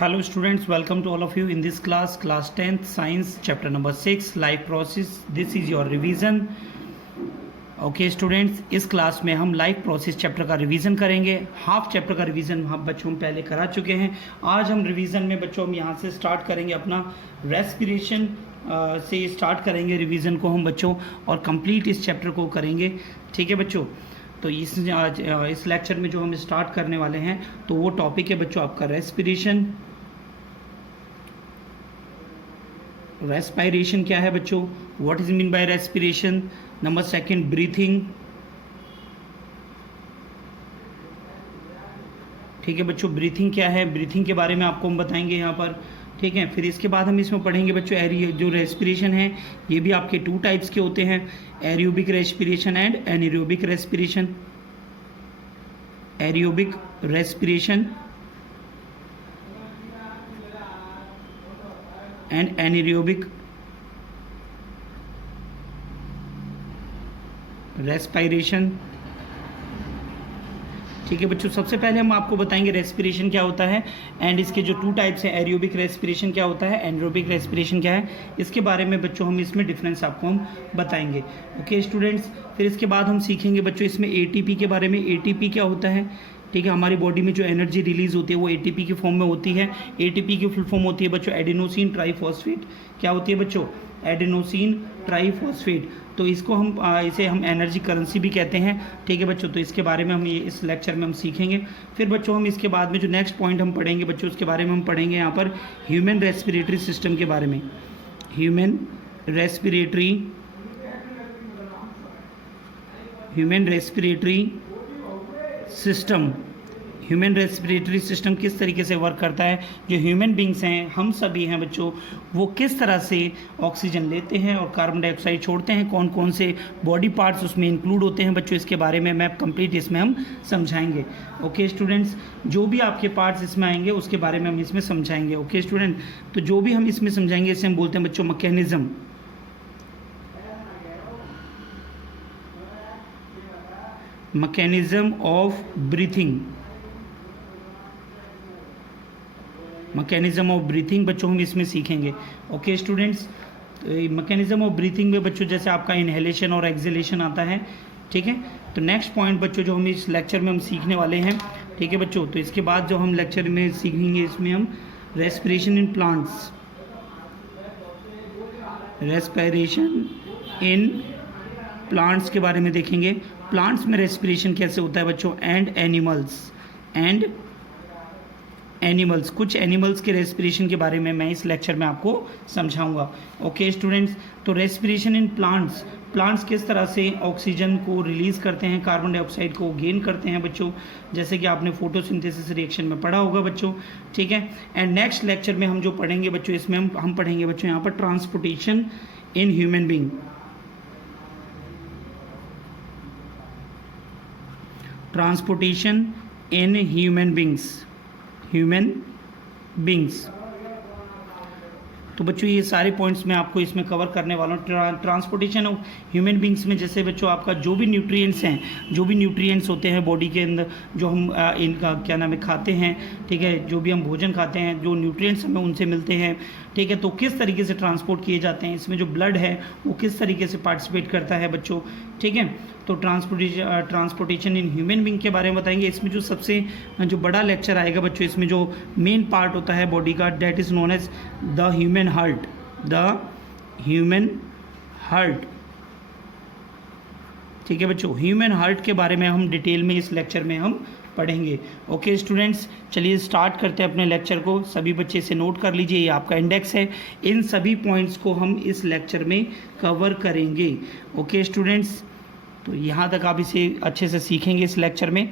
Hello students, welcome to all of you in this class 10th science chapter number 6 life process. This is your revision. Okay students, इस class में हम life process chapter का revision करेंगे। Half chapter का revision हम बच्चों पहले करा चुके हैं। आज हम रिवीजन में बच्चों हम यहाँ से स्टार्ट करेंगे, अपना रेस्पिरेशन से स्टार्ट करेंगे रिवीजन को हम बच्चों, और कंप्लीट इस चैप्टर को करेंगे। ठीक है बच्चों, तो इस लेक्चर में जो हम स्टार्ट करने वाले हैं तो वो टॉपिक है बच्चों आपका रेस्पिरेशन। रेस्पिरेशन क्या है बच्चों, what is mean by respiration. Number second, breathing. ठीक है बच्चों, ब्रीथिंग क्या है, ब्रीथिंग के बारे में आपको हम बताएंगे यहाँ पर। ठीक है, फिर इसके बाद हम इसमें पढ़ेंगे बच्चों जो रेस्पिरेशन है ये भी आपके 2 टाइप्स के होते हैं, aerobic respiration and anaerobic respiration. Aerobic respiration and anaerobic respiration. ठीक है बच्चों, सबसे पहले हम आपको बताएंगे रेस्पिरेशन क्या होता है एंड इसके जो 2 टाइप्स हैं, एरोबिक रेस्पिरेशन क्या होता है, एनारोबिक रेस्पिरेशन क्या है, इसके बारे में बच्चों हम इसमें डिफरेंस आपको हम बताएंगे। ओके स्टूडेंट्स, फिर इसके बाद हम सीखेंगे बच्चों इसमें एटीपी के बारे में। एटीपी क्या होता है, ठीक है, हमारी बॉडी में जो एनर्जी रिलीज होती है वो एटीपी की फॉर्म में होती है। एटीपी की फुल फॉर्म होती है बच्चों एडेनोसिन ट्राइफॉस्फेट। क्या होती है बच्चों, एडेनोसिन ट्राइफॉस्फेट। तो इसको इसे हम एनर्जी करेंसी भी कहते हैं। ठीक है बच्चों, तो इसके बारे में हम ये इस लेक्चर में हम सीखेंगे। फिर बच्चों हम इसके बाद में जो नेक्स्ट पॉइंट हम पढ़ेंगे बच्चों, उसके बारे में हम पढ़ेंगे यहाँ पर ह्यूमन रेस्पिरेटरी सिस्टम के बारे में। Human respiratory system. Human respiratory system किस तरीके से वर्क करता है, जो ह्यूमन बींग्स हैं, हम सभी हैं बच्चों, वो किस तरह से ऑक्सीजन लेते हैं और कार्बन डाइऑक्साइड छोड़ते हैं, कौन कौन से बॉडी पार्ट्स उसमें इंक्लूड होते हैं बच्चों, इसके बारे में मैं कंप्लीट इसमें हम समझाएंगे। ओके स्टूडेंट्स, जो भी आपके पार्ट्स इसमें आएंगे उसके बारे में हम इसमें समझाएंगे। ओके स्टूडेंट, तो जो भी हम इसमें समझाएंगे इसे हम बोलते हैं बच्चों mechanism. Mechanism of breathing. Mechanism of breathing बच्चों हम इसमें सीखेंगे। Okay students, mechanism of breathing में बच्चों जैसे आपका इनहेलेशन और एक्सहेलेशन आता है। ठीक है, तो नेक्स्ट पॉइंट बच्चों जो हम इस लेक्चर में हम सीखने वाले हैं, ठीक है बच्चों, तो इसके बाद जो हम लेक्चर में सीखेंगे इसमें हम respiration in plants. Respiration in plants के बारे में देखेंगे, प्लांट्स में रेस्पिरेशन कैसे होता है बच्चों, एंड एनिमल्स। कुछ एनिमल्स के रेस्पिरेशन के बारे में मैं इस लेक्चर में आपको समझाऊंगा। ओके स्टूडेंट्स, तो रेस्पिरेशन इन प्लांट्स किस तरह से ऑक्सीजन को रिलीज करते हैं, कार्बन डाइऑक्साइड को गेन करते हैं बच्चों, जैसे कि आपने फोटोसिंथेसिस रिएक्शन में पढ़ा होगा बच्चों। ठीक है, एंड नेक्स्ट लेक्चर में हम जो पढ़ेंगे बच्चों, इसमें हम पढ़ेंगे बच्चों यहाँ पर transportation in human being. Transportation in human beings. तो बच्चों ये सारे पॉइंट्स मैं आपको इसमें कवर करने वाला हूँ। ट्रांसपोर्टेशन ऑफ ह्यूमन बींग्स में जैसे बच्चों आपका जो भी न्यूट्रिएंट्स होते हैं बॉडी के अंदर, जो हम इनका क्या नाम है खाते हैं, ठीक है, जो भी हम भोजन खाते हैं, जो न्यूट्रिएंट्स हमें उनसे मिलते हैं, ठीक है, तो किस तरीके से ट्रांसपोर्ट किए जाते हैं, इसमें जो ब्लड है वो किस तरीके से पार्टिसिपेट करता है बच्चों। ठीक है, तो ट्रांसपोर्टेशन इन ह्यूमन बींग के बारे में बताएंगे। इसमें जो सबसे जो बड़ा लेक्चर आएगा बच्चों, इसमें जो मेन पार्ट होता है बॉडी का, that is known as the human heart. ठीक है बच्चों, ह्यूमन हार्ट के बारे में हम डिटेल में इस लेक्चर में हम पढ़ेंगे। ओके स्टूडेंट्स, चलिए स्टार्ट करते हैं अपने लेक्चर को। सभी बच्चे इसे नोट कर लीजिए, ये आपका इंडेक्स है, इन सभी पॉइंट्स को हम इस लेक्चर में कवर करेंगे। ओके स्टूडेंट्स, तो यहाँ तक आप इसे अच्छे से सीखेंगे इस लेक्चर में।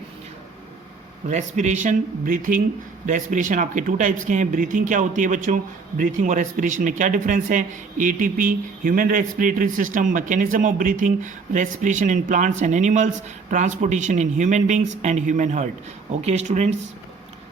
Respiration, breathing. रेस्पिरेशन आपके 2 टाइप्स के हैं। ब्रीथिंग क्या होती है बच्चों, ब्रीथिंग और रेस्पिरेशन में क्या डिफरेंस है, ATP, human respiratory system, mechanism of breathing, respiration in plants and animals, transportation in human beings and human heart. Okay students,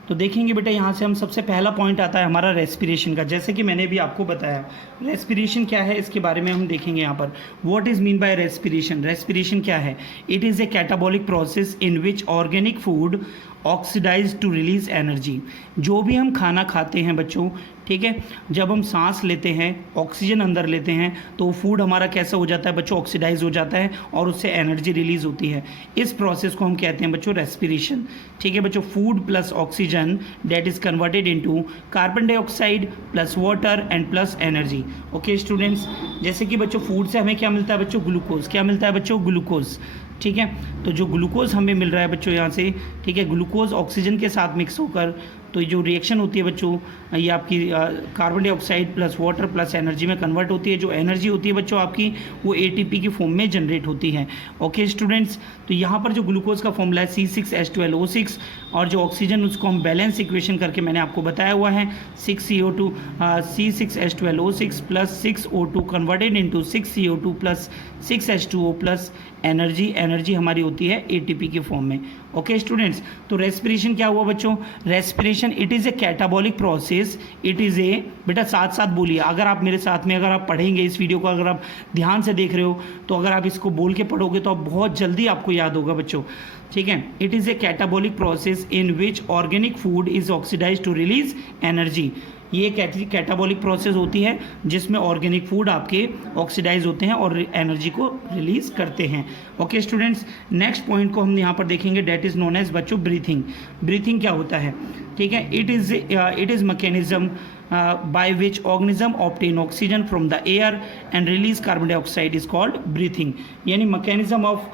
तो देखेंगे बेटा यहाँ से हम सबसे पहला पॉइंट आता है हमारा रेस्पिरेशन का। जैसे कि मैंने भी आपको बताया रेस्पिरेशन क्या है, इसके बारे में हम देखेंगे यहाँ पर। What is mean by respiration. Respiration क्या है, it is a catabolic process in which organic food oxidise to release energy. जो भी हम खाना खाते हैं बच्चों, ठीक है, जब हम सांस लेते हैं, ऑक्सीजन अंदर लेते हैं, तो फूड हमारा कैसा हो जाता है बच्चों, ऑक्सीडाइज हो जाता है और उससे एनर्जी रिलीज होती है। इस प्रोसेस को हम कहते हैं बच्चों रेस्पिरेशन। ठीक है बच्चों, food plus oxygen that is converted into carbon dioxide plus water and plus energy. Okay students, जैसे कि बच्चों फूड से हमें क्या मिलता है बच्चों, ग्लूकोज। क्या मिलता है बच्चों, ग्लूकोज। ठीक है, तो जो ग्लूकोज हमें मिल रहा है बच्चों यहाँ से, ठीक है, ग्लूकोज ऑक्सीजन के साथ मिक्स होकर तो जो रिएक्शन होती है बच्चों, ये आपकी carbon dioxide plus water plus energy में कन्वर्ट होती है। जो एनर्जी होती है बच्चों आपकी, वो एटीपी की फॉर्म में जनरेट होती है। ओके स्टूडेंट्स, तो यहाँ पर जो ग्लूकोज का फॉर्मूला है C6H12O6 और जो ऑक्सीजन उसको हम बैलेंस इक्वेशन करके मैंने आपको बताया हुआ है 6CO2 C6H12O6 plus 6O2 converted into 6CO2 plus 6H2O plus energy हमारी होती है एटीपी के फॉर्म में। ओके स्टूडेंट्स, तो रेस्पिरेशन क्या हुआ बच्चों, respiration it is a catabolic process, it is ए, बेटा साथ साथ बोलिए, अगर आप मेरे साथ में अगर आप पढ़ेंगे इस वीडियो को, अगर आप ध्यान से देख रहे हो तो अगर आप इसको बोल के पढ़ोगे तो आप बहुत जल्दी आपको याद होगा बच्चों। ठीक है, it is a catabolic process in which organic food is oxidise to release energy. ये कैटाबॉलिक प्रोसेस होती है जिसमें ऑर्गेनिक फूड आपके ऑक्सीडाइज होते हैं और एनर्जी को रिलीज करते हैं। ओके स्टूडेंट्स, नेक्स्ट पॉइंट को हम यहाँ पर देखेंगे, डेट इज़ नोन एज बच्चों ब्रीथिंग। ब्रीथिंग क्या होता है, ठीक है, it is mechanism by which organism obtain oxygen from the air and release carbon dioxide is called breathing। यानी मैकेनिज्म ऑफ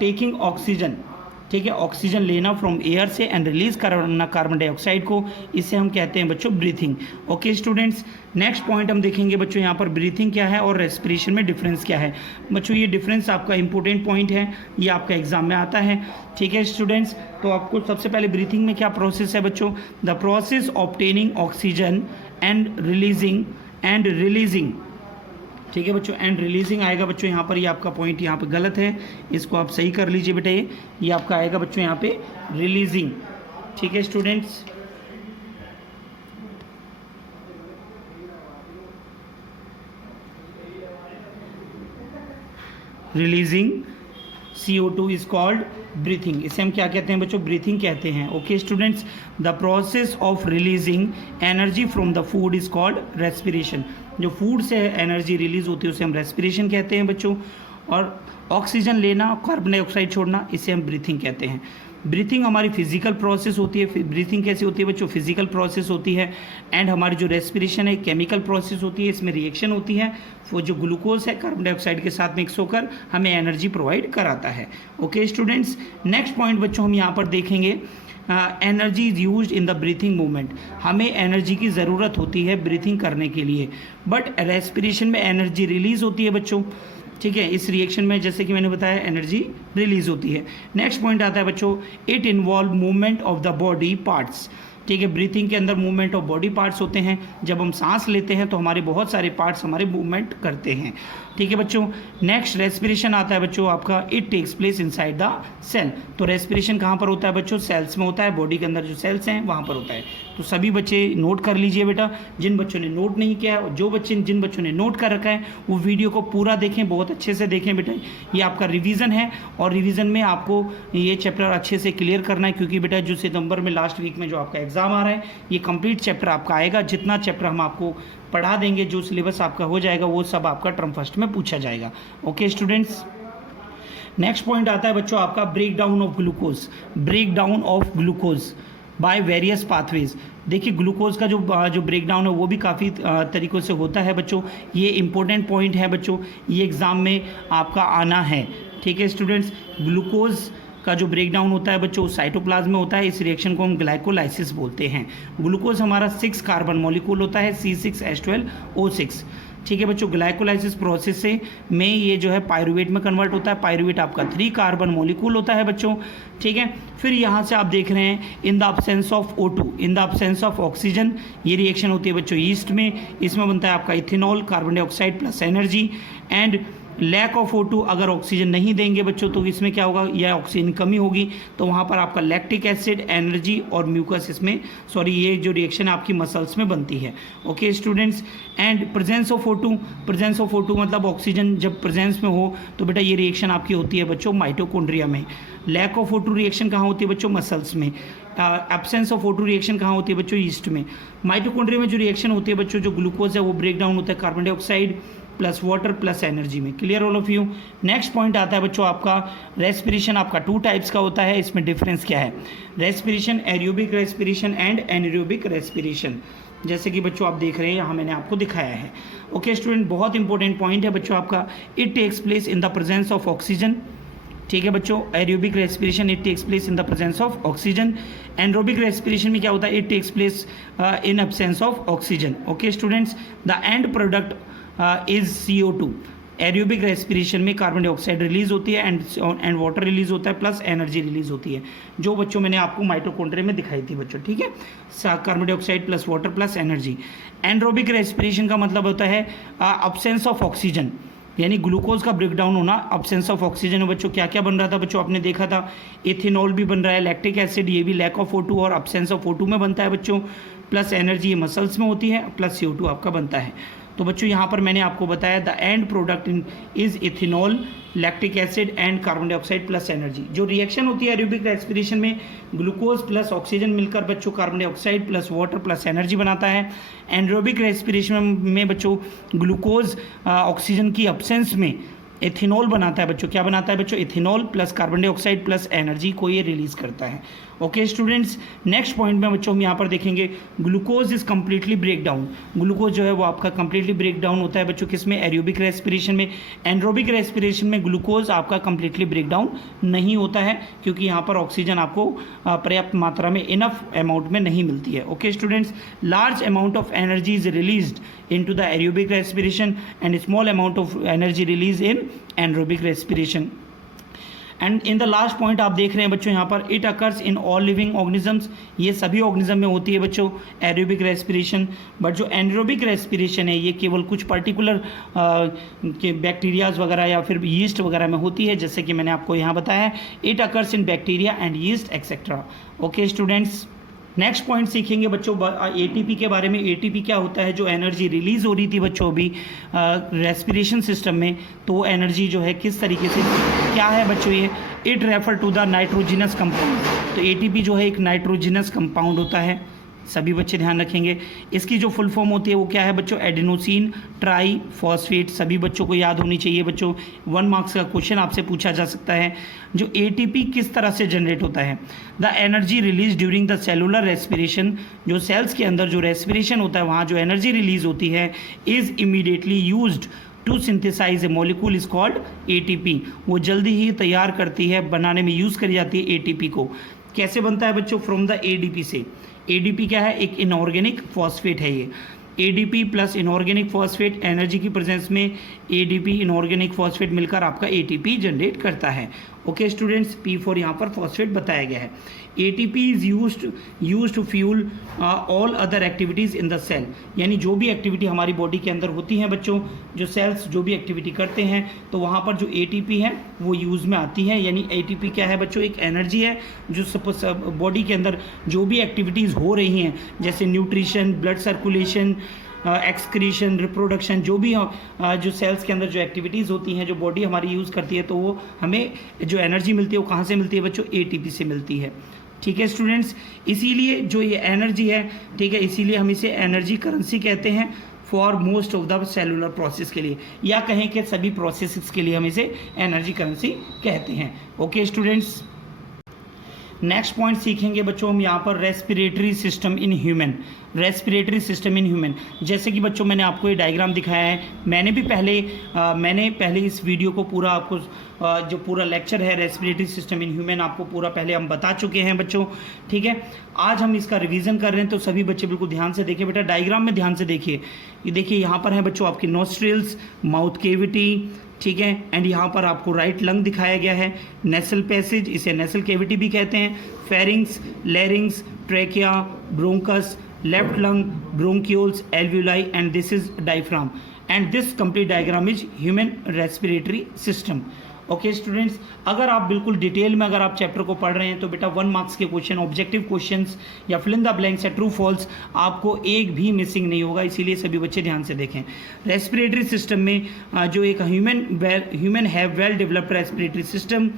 टेकिंग ऑक्सीजन, ठीक है, ऑक्सीजन लेना फ्रॉम एयर से एंड रिलीज करना कार्बन डाइऑक्साइड को, इसे हम कहते हैं बच्चों breathing. Okay students, next point हम देखेंगे बच्चों यहाँ पर ब्रीथिंग क्या है और रेस्पिरेशन में डिफरेंस क्या है। बच्चों ये डिफरेंस आपका इंपॉर्टेंट पॉइंट है, ये आपका एग्जाम में आता है। ठीक है स्टूडेंट्स, तो आपको सबसे पहले ब्रीथिंग में क्या प्रोसेस है बच्चों, the process obtaining oxygen and releasing. ठीक है बच्चों, एंड रिलीजिंग आएगा बच्चों यहाँ पर, ये आपका पॉइंट यहाँ पे गलत है, इसको आप सही कर लीजिए बेटा। ये आपका आएगा बच्चों यहाँ पे रिलीजिंग। ठीक है students, releasing CO2 is called breathing. इसे हम क्या कहते हैं बच्चों, ब्रीथिंग कहते हैं। Okay students, the process of releasing energy from the food is called respiration. जो फूड से एनर्जी रिलीज होती है उसे हम रेस्पिरेशन कहते हैं बच्चों, और ऑक्सीजन लेना, कार्बन डाइऑक्साइड छोड़ना, इसे हम ब्रीथिंग कहते हैं। ब्रीथिंग हमारी फिजिकल प्रोसेस होती है। ब्रीथिंग कैसी होती है बच्चों, फिजिकल प्रोसेस होती है। एंड हमारी जो रेस्पिरेशन है केमिकल प्रोसेस होती है, इसमें रिएक्शन होती है, वो जो ग्लूकोज है कार्बन डाइऑक्साइड के साथ मिक्स होकर हमें एनर्जी प्रोवाइड कराता है। ओके स्टूडेंट्स, नेक्स्ट पॉइंट बच्चों हम यहाँ पर देखेंगे, energy is used in the breathing movement. हमें एनर्जी की ज़रूरत होती है ब्रीथिंग करने के लिए, बट रेस्पिरेशन में एनर्जी रिलीज होती है बच्चों। ठीक है, इस रिएक्शन में जैसे कि मैंने बताया एनर्जी रिलीज होती है। नेक्स्ट पॉइंट आता है बच्चों, it involve movement of the body parts. ठीक है, ब्रीथिंग के अंदर मूवमेंट ऑफ बॉडी पार्ट्स होते हैं। जब हम सांस लेते हैं तो हमारे बहुत सारे पार्ट्स हमारे मूवमेंट करते हैं। ठीक है बच्चों, नेक्स्ट रेस्पिरेशन आता है बच्चों आपका, it takes place inside the cell. तो रेस्पिरेशन कहाँ पर होता है बच्चों, सेल्स में होता है, बॉडी के अंदर जो सेल्स हैं वहाँ पर होता है। तो सभी बच्चे नोट कर लीजिए बेटा, जिन बच्चों ने नोट नहीं किया है, जिन बच्चों ने नोट कर रखा है वो वीडियो को पूरा देखें, बहुत अच्छे से देखें बेटा। ये आपका रिवीजन है और रिवीजन में आपको ये चैप्टर अच्छे से क्लियर करना है, क्योंकि बेटा जो सितंबर में लास्ट वीक में जो आपका एग्जाम आ रहा है ये कंप्लीट चैप्टर आपका आएगा। जितना चैप्टर हम आपको पढ़ा देंगे, जो सिलेबस आपका हो जाएगा, वो सब आपका टर्म फर्स्ट में पूछा जाएगा। ओके स्टूडेंट्स, नेक्स्ट पॉइंट आता है बच्चों आपका break down of glucose. Break down of glucose by various pathways. देखिए ग्लूकोज का जो ब्रेक डाउन है वो भी काफ़ी तरीक़ों से होता है बच्चों। ये इंपॉर्टेंट पॉइंट है बच्चों, ये एग्ज़ाम में आपका आना है। ठीक है स्टूडेंट्स, ग्लूकोज का जो ब्रेक डाउन होता है बच्चों साइटोप्लाज्म में होता है। इस रिएक्शन को हम ग्लाइकोलाइसिस बोलते हैं। ग्लूकोज हमारा 6 कार्बन मॉलिक्यूल होता है, C6H12O6। ठीक है बच्चों, ग्लाइकोलाइसिस प्रोसेस से में ये जो है पायरुवेट में कन्वर्ट होता है। पायरुवेट आपका 3 कार्बन मॉलिक्यूल होता है बच्चों। ठीक है, फिर यहाँ से आप देख रहे हैं in the absence of O2, in the absence of oxygen, ये रिएक्शन होती है बच्चों ईस्ट में। इसमें बनता है आपका ethanol, carbon dioxide plus energy. And lack of O2, अगर ऑक्सीजन नहीं देंगे बच्चों तो इसमें क्या होगा, या ऑक्सीजन कमी होगी तो वहाँ पर आपका लैक्टिक एसिड, एनर्जी और म्यूकस इसमें ये जो रिएक्शन आपकी मसल्स में बनती है। Okay students, and presence of O2 मतलब ऑक्सीजन जब प्रेजेंस में हो तो बेटा ये रिएक्शन आपकी होती है बच्चों माइटोकॉन्ड्रिया में। लैक ऑफ O2 रिएक्शन कहाँ होती है बच्चों, मसल्स में। एब्सेंस ऑफ फोटो रिएक्शन कहाँ होती है बच्चों? ईस्ट में। माइटोकॉन्ड्रिया में जो रिएक्शन होती है बच्चों, जो ग्लूकोज है वो ब्रेक डाउन होता है carbon dioxide plus water plus energy में। Clear all of you? Next point आता है बच्चों आपका रेस्पिरेशन। आपका 2 टाइप्स का होता है, इसमें डिफरेंस क्या है? Respiration, aerobic respiration and anaerobic respiration. जैसे कि बच्चों आप देख रहे हैं यहाँ मैंने आपको दिखाया है। ओके स्टूडेंट, बहुत इंपॉर्टेंट पॉइंट है बच्चों आपका, it takes place in the presence of oxygen. ठीक है बच्चों, aerobic respiration it takes place in the presence of oxygen. Anaerobic respiration में क्या होता है? It takes place in absence of oxygen. Okay students, the end product is CO2। Aerobic respiration में carbon dioxide release होती है and water release होता है plus energy release होती है, जो बच्चों मैंने आपको माइटोकॉन्ड्रिया में दिखाई थी बच्चों। ठीक है, carbon dioxide plus water plus energy. Anaerobic respiration का मतलब होता है अब्सेंस ऑफ ऑक्सीजन, यानी ग्लूकोज का ब्रेकडाउन होना, अब्सेंस ऑफ ऑक्सीजन है बच्चों। क्या क्या बन रहा था बच्चों? आपने देखा था इथेनॉल भी बन रहा है, लैक्टिक एसिड, ये भी लैक ऑफ O2 और अब्सेंस ऑफ O2 में बनता है बच्चों, प्लस एनर्जी ये मसल्स में होती है, प्लस CO2 आपका बनता है। तो बच्चों यहाँ पर मैंने आपको बताया the end product is ethanol, lactic acid and carbon dioxide plus energy. जो रिएक्शन होती है एरोबिक रेस्पिरेशन में, ग्लूकोज प्लस ऑक्सीजन मिलकर बच्चों carbon dioxide plus water plus energy बनाता है। एनरोबिक रेस्पिरेशन में बच्चों ग्लूकोज ऑक्सीजन की अब्सेंस में इथेनॉल बनाता है बच्चों। क्या बनाता है बच्चों? Ethanol plus carbon dioxide plus energy को ये रिलीज करता है। ओके स्टूडेंट्स, नेक्स्ट पॉइंट में बच्चों हम यहाँ पर देखेंगे glucose is completely break down. Glucose जो है वो आपका कम्प्लीटली ब्रेक डाउन होता है बच्चों किसमें? एरोबिक रेस्पिरेशन में। एनरोबिक रेस्पिरेशन में ग्लूकोज आपका कम्प्लीटली ब्रेक डाउन नहीं होता है, क्योंकि यहाँ पर ऑक्सीजन आपको पर्याप्त मात्रा में, इनफ अमाउंट में नहीं मिलती है। Okay students, large amount of energy is released into the aerobic respiration and small amount of energy release in anaerobic respiration. And in the last point आप देख रहे हैं बच्चों यहाँ पर, it occurs in all living organisms. ये सभी organism में होती है बच्चों एरोबिक रेस्पिरेशन। बट जो एनारोबिक रेस्पिरेशन है ये केवल कुछ पर्टिकुलर के बैक्टीरियाज वगैरह या फिर यीस्ट वगैरह में होती है, जैसे कि मैंने आपको यहाँ बताया है, it occurs in bacteria and yeast etcetera. Okay students, next point सीखेंगे बच्चों ATP के बारे में। ATP क्या होता है? जो एनर्जी रिलीज हो रही थी बच्चों अभी रेस्पिरेशन सिस्टम में, तो वो एनर्जी जो है किस तरीके से क्या है बच्चों? ये it refer to the nitrogenous compound. तो ATP जो है एक नाइट्रोजिनस कंपाउंड होता है, सभी बच्चे ध्यान रखेंगे। इसकी जो फुल फॉर्म होती है वो क्या है बच्चों? Adenosine try phosphate. सभी बच्चों को याद होनी चाहिए बच्चों, 1 मार्क्स का क्वेश्चन आपसे पूछा जा सकता है। जो ATP किस तरह से जनरेट होता है? The energy release during the cellular respiration. जो सेल्स के अंदर जो रेस्पिरेशन होता है वहाँ जो एनर्जी रिलीज होती है is immediately used to synthesize a molecule is called ATP। वो जल्दी ही तैयार करती है, बनाने में यूज़ करी जाती है ATP को। कैसे बनता है बच्चों? फ्रॉम द ADP से। ADP क्या है? एक इनऑर्गेनिक फॉस्फेट है ये। ADP plus inorganic phosphate, energy की प्रेजेंस में ADP इनऑर्गेनिक फॉस्फेट मिलकर आपका ATP जनरेट करता है। ओके स्टूडेंट्स, P4 यहाँ पर फॉस्फेट बताया गया है। ATP is used to fuel all other activities in the cell. यानी जो भी एक्टिविटी हमारी बॉडी के अंदर होती हैं बच्चों, जो सेल्स जो भी एक्टिविटी करते हैं, तो वहाँ पर जो ATP है वो यूज़ में आती है। यानी ATP क्या है बच्चों? एक एनर्जी है जो बॉडी के अंदर जो भी एक्टिविटीज़ हो रही हैं, जैसे nutrition, blood circulation, excretion, reproduction, जो भी जो सेल्स के अंदर जो एक्टिविटीज़ होती हैं, जो बॉडी हमारी यूज़ करती है, तो वो हमें जो एनर्जी मिलती है वो कहाँ से मिलती है बच्चों? ATP से मिलती है। ठीक है स्टूडेंट्स, इसीलिए जो ये एनर्जी है, ठीक है, इसीलिए हम इसे एनर्जी करेंसी कहते हैं for most of the cellular process के लिए, या कहें कि सभी प्रोसेस के लिए हम इसे एनर्जी करेंसी कहते हैं। ओके स्टूडेंट्स, नेक्स्ट पॉइंट सीखेंगे बच्चों हम यहाँ पर respiratory system in human. Respiratory system in human, जैसे कि बच्चों मैंने आपको ये डायग्राम दिखाया है। मैंने पहले इस वीडियो को पूरा आपको जो पूरा लेक्चर है रेस्पिरेटरी सिस्टम इन ह्यूमन आपको पूरा पहले हम बता चुके हैं बच्चों। ठीक है, आज हम इसका रिवीजन कर रहे हैं, तो सभी बच्चे बिल्कुल ध्यान से देखिए बेटा, डायग्राम में ध्यान से देखिए। ये देखिए यहाँ पर है बच्चों आपकी नोस्ट्रिल्स, माउथ केविटी, ठीक है, एंड यहाँ पर आपको राइट लंग दिखाया गया है, नेसल पैसेज, इसे नेसल केविटी भी कहते हैं, pharynx, लैरिंग्स, trachea, bronchus, left lung, bronchioles, alveoli, and this is diaphragm, and this complete diagram is human respiratory system. Okay students, अगर आप बिल्कुल डिटेल में अगर आप चैप्टर को पढ़ रहे हैं तो बेटा 1 मार्क्स के क्वेश्चन, ऑब्जेक्टिव क्वेश्चंस या फिल इन द ब्लैंक्स या ट्रू फॉल्स आपको एक भी मिसिंग नहीं होगा, इसीलिए सभी बच्चे ध्यान से देखें। रेस्पिरेटरी सिस्टम में जो एक human have well developed respiratory system,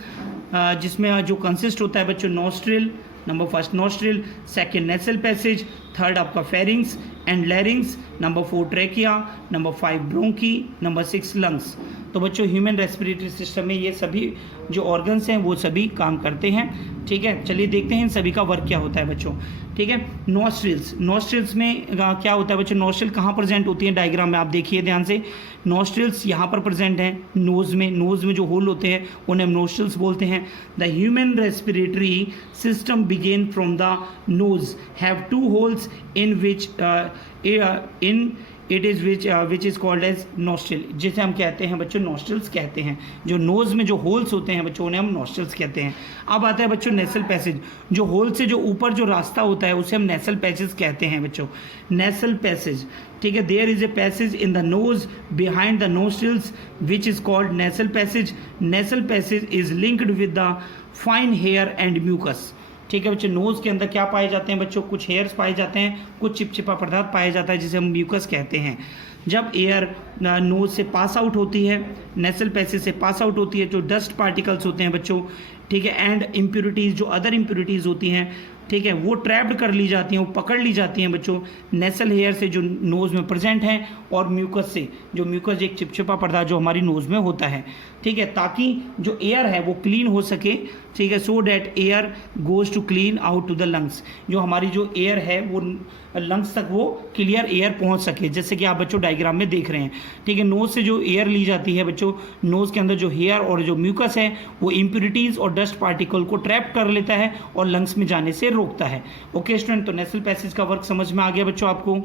जिसमें जो कंसिस्ट होता है बच्चों nostril, number first nostril, second nasal passage, third आपका pharynx and larynx, number 4 trachea, number 5 bronchi, number 6 lungs. तो बच्चों ह्यूमन रेस्पिरेटरी सिस्टम में ये सभी जो ऑर्गन्स हैं वो सभी काम करते हैं। ठीक है, चलिए देखते हैं इन सभी का वर्क क्या होता है बच्चों। ठीक है, नोस्ट्रिल्स, नोस्ट्रिल्स में क्या होता है बच्चों, नोस्ट्रिल कहाँ प्रेजेंट होती है डायग्राम में आप देखिए ध्यान से। नोस्ट्रिल्स यहाँ पर प्रेजेंट हैं नोज़ में जो होल होते हैं उन्हें हम नोस्ट्रिल्स बोलते हैं। The human respiratory system begin from the nose, have 2 holes in which which is called as nostril, जिसे हम कहते हैं बच्चों नोस्ट्रिल्स कहते हैं। जो नोज़ में जो होल्स होते हैं बच्चों उन्हें हम नोस्ट्रिल्स कहते हैं। अब आता है बच्चों नेसल पैसेज, जो होल से जो ऊपर जो रास्ता होता है उसे हम नेसल पैसेज कहते हैं बच्चों, नेसल पैसेज। ठीक है, there is a passage in the nose behind the nostrils which is called nasal passage. Nasal passage is linked with the fine hair and mucus. ठीक है बच्चों, नोज़ के अंदर क्या पाए जाते हैं बच्चों, कुछ हेयर्स पाए जाते हैं, कुछ चिपचिपा पदार्थ पाया जाता है जिसे हम म्यूकस कहते हैं। जब एयर नोज से पास आउट होती है, नेसल पैसेज से पास आउट होती है, जो डस्ट पार्टिकल्स होते हैं बच्चों, ठीक है, एंड इम्प्योरिटीज़ जो अदर इम्प्योरिटीज़ होती हैं, ठीक है, वो ट्रैप्ड कर ली जाती हैं, वो पकड़ ली जाती हैं बच्चों नेसल हेयर से जो नोज़ में प्रेजेंट हैं, और म्यूकस से, जो म्यूकस एक चिपचिपा पदार्थ जो हमारी नोज़ में होता है। ठीक है, ताकि जो एयर है वो क्लीन हो सके। ठीक है, so that air goes to clean out to the lungs, जो हमारी जो एयर है वो लंग्स तक वो क्लियर एयर पहुंच सके, जैसे कि आप बच्चों डायग्राम में देख रहे हैं। ठीक है, नोज़ से जो एयर ली जाती है बच्चों, नोज़ के अंदर जो हेयर और जो म्यूकस है वो इम्प्योरिटीज़ और डस्ट पार्टिकल को ट्रैप कर लेता है और लंग्स में जाने से रोकता है। ओके स्टूडेंट, तो नेसल पैसेज का वर्क समझ में आ गया बच्चों आपको।